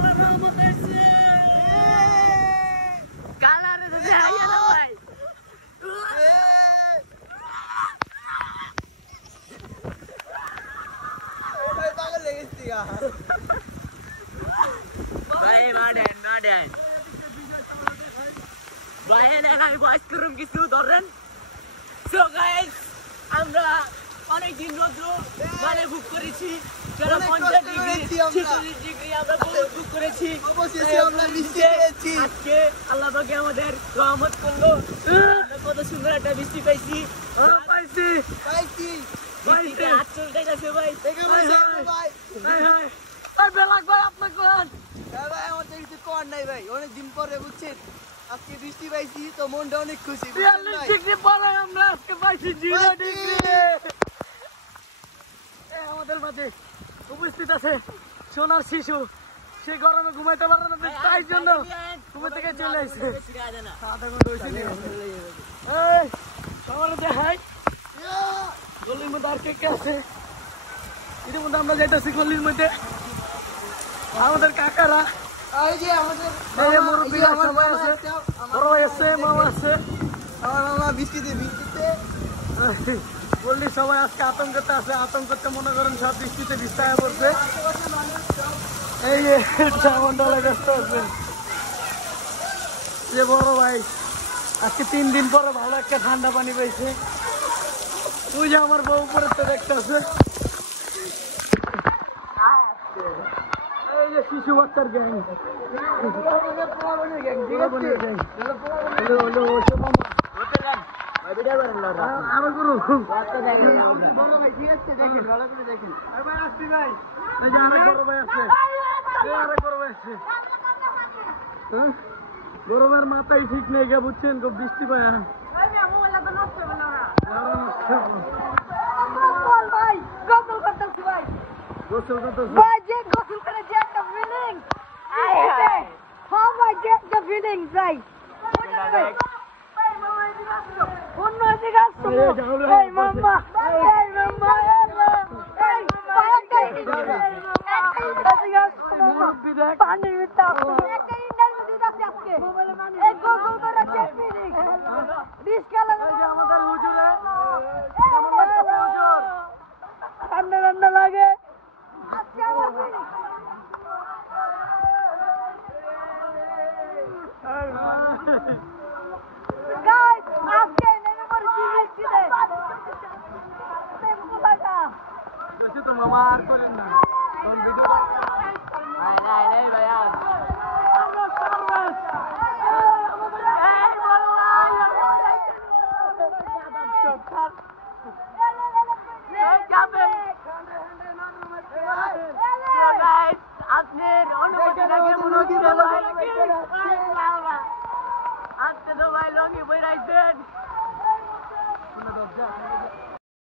colour রহমত হয়েছে colour যদি আইয়া না ভাই ভাই পাগল লেগেছি গা ভাই মাডেন ভাই আমি ভয়েস করুম কিছু ধরেন সো গাইস আমরা অনেক দিন রোদ্র মানে বুক করেছি যারা 50 ডিগ্রি 46 ডিগ্রি আমরা বুক করেছি অবশেষে আমরা বৃষ্টি পেয়েছি আজকে আল্লাহ পাক আমাদের রহমত করলো আমরা কত সুন্দর একটা বৃষ্টি পাইছি পাইছি বৃষ্টিতে হাত চলতে গেছে ভাই দেখে ভাই ভাই আর বেলাক ভাই আপনার কোন ভাই আমাদের কিছু কর নাই ভাই অনেক দিন পরে বুঝছেন আজকে বৃষ্টি পাইছি তো মনটা অনেক খুশি 42 ডিগ্রি পরে আমরা আজকে পাইছি 0 ডিগ্রি আমাদের মাঝে উপস্থিত আছে সোনার শিশু সে গরমে ঘুমাইতে পারে না তাই জন্য ঘুমে থেকে চলে আসছে আধা ঘন্টা হয়েছে এই সবার দেখাই গলির মধ্যে আর কে কে আছে এর মধ্যে আমরা যাইতেছি গলির মধ্যে আমাদের কাকারা এই যে আমাদের মুরব্বীরা সবাই আছে বড় ভাই আছে মামা আছে আমার মামা বৃষ্টিতে বললি সবাই আজকে আতঙ্কতে আছে আতঙ্কতে মনে করেন সব বৃষ্টিতে বিস্তায় পড়ছে এই যে মন্ডলে ব্যস্ত আছে যে বড় ভাই আজকে 3 দিন পরে ভালো একটা ঠান্ডা পানি পেয়েছে তুই যে আমার বউ উপরে তো দেখতে আছে এই যে শিশু বাচ্চার গ্যাং আমার গুরু গরমের মাথায় ঠিক নেই গে বুঝছেন খুব বৃষ্টি পায় গোসল করতেছে ঠান্ডা লাগে তো মামা আর করেন না আপনার অনুমতি লাগে আজকে তো ভাই লঙ্গি বই রাখছেন